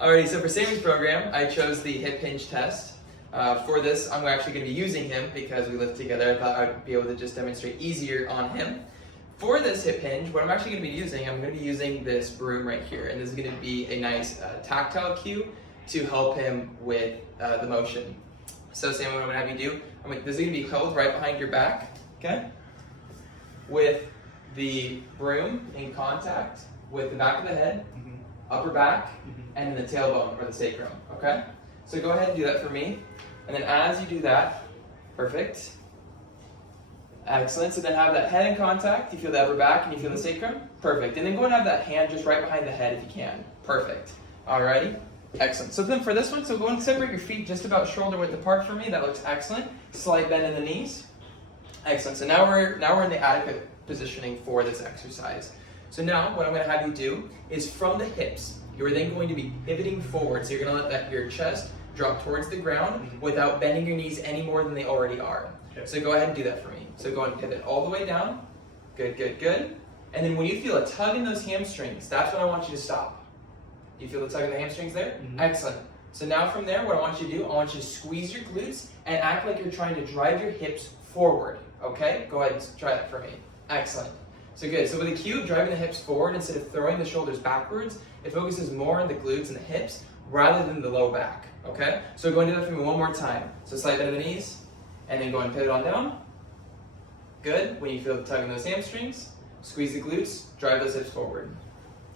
Alrighty, so for Sammy's program, I chose the Hip Hinge test. For this, I'm actually going to be using him because we live together. I thought I'd be able to just demonstrate easier on him. For this Hip Hinge, what I'm actually going to be using, I'm going to be using this broom right here. And this is going to be a nice tactile cue to help him with the motion. So Sammy, what I'm going to have you do, this is going to be held right behind your back, okay? With the broom in contact with the back of the head, upper back, and then the tailbone or the sacrum, okay? So go ahead and do that for me. And then as you do that, perfect. Excellent, so then have that head in contact, you feel the upper back and you feel the sacrum, perfect. And then go and have that hand just right behind the head if you can, perfect. Alrighty, excellent. So then for this one, so go and separate your feet just about shoulder width apart for me, that looks excellent. Slight bend in the knees, excellent. So now we're in the adequate positioning for this exercise. So now what I'm going to have you do is from the hips, you're then going to be pivoting forward. So you're going to let your chest drop towards the ground without bending your knees any more than they already are. Okay. So go ahead and do that for me. So go and pivot all the way down. Good, good, good. And then when you feel a tug in those hamstrings, that's when I want you to stop. Do you feel the tug in the hamstrings there? Excellent. So now from there, what I want you to do, I want you to squeeze your glutes and act like you're trying to drive your hips forward. Okay? Go ahead and try that for me. Excellent. So good. So with the cue of driving the hips forward instead of throwing the shoulders backwards, it focuses more on the glutes and the hips rather than the low back. Okay? So go and do that for me one more time. So slight bend of the knees, and then go and pivot on down. Good. When you feel the tug in those hamstrings, squeeze the glutes, drive those hips forward.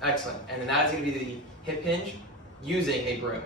Excellent. And then that's going to be the hip hinge using a broom.